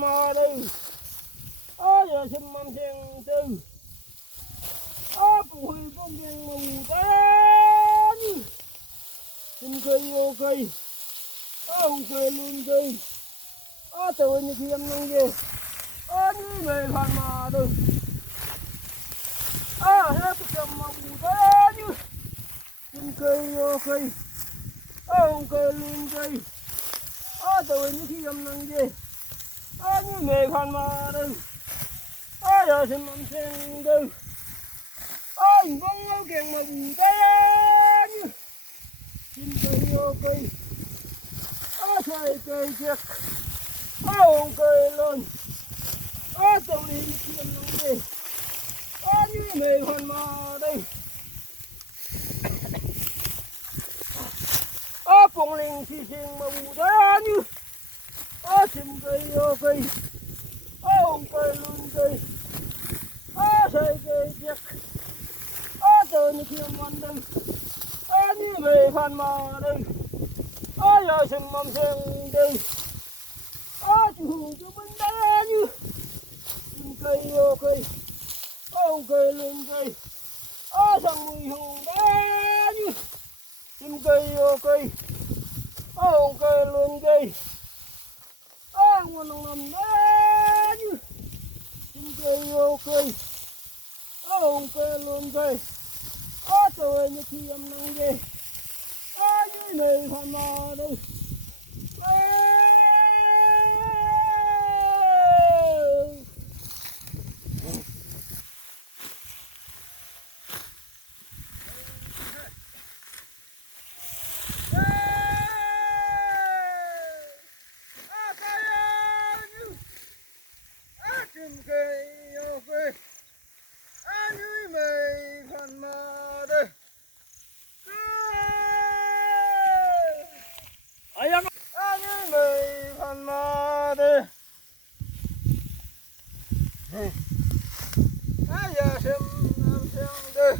phan mà đây giờ xem mâm sen tư phụ huy công viên mù tên xin cây ok không cây luôn cây từ như khi em nông gì như về phan mà đây hết cầm mà mù tên xin cây ok không cây luôn cây từ như khi em nông gì như về phan mà đây giờ xin mâm sen tư con ngao kèn mà bù té như xin cây ok xoay cây chiếc ông cây lên tàu đi kiếm nó đi như mày hoàn mà đây phong linh xì xình mà bù té như xin cây ok ông cây luôn cây xoay cây chiếc từ như kia mòn đây như về phan mà đây giờ xin mâm sen đây chủ cho bên đây như xin cây ok ông cây lên cây sang mùi hồng đây như xin cây ok ông cây lên cây nguồn lòng nằm đây như xin cây ok ông cây lên cây tôi như khi em nông gì như này phan mà đây giờ xem làm xem đây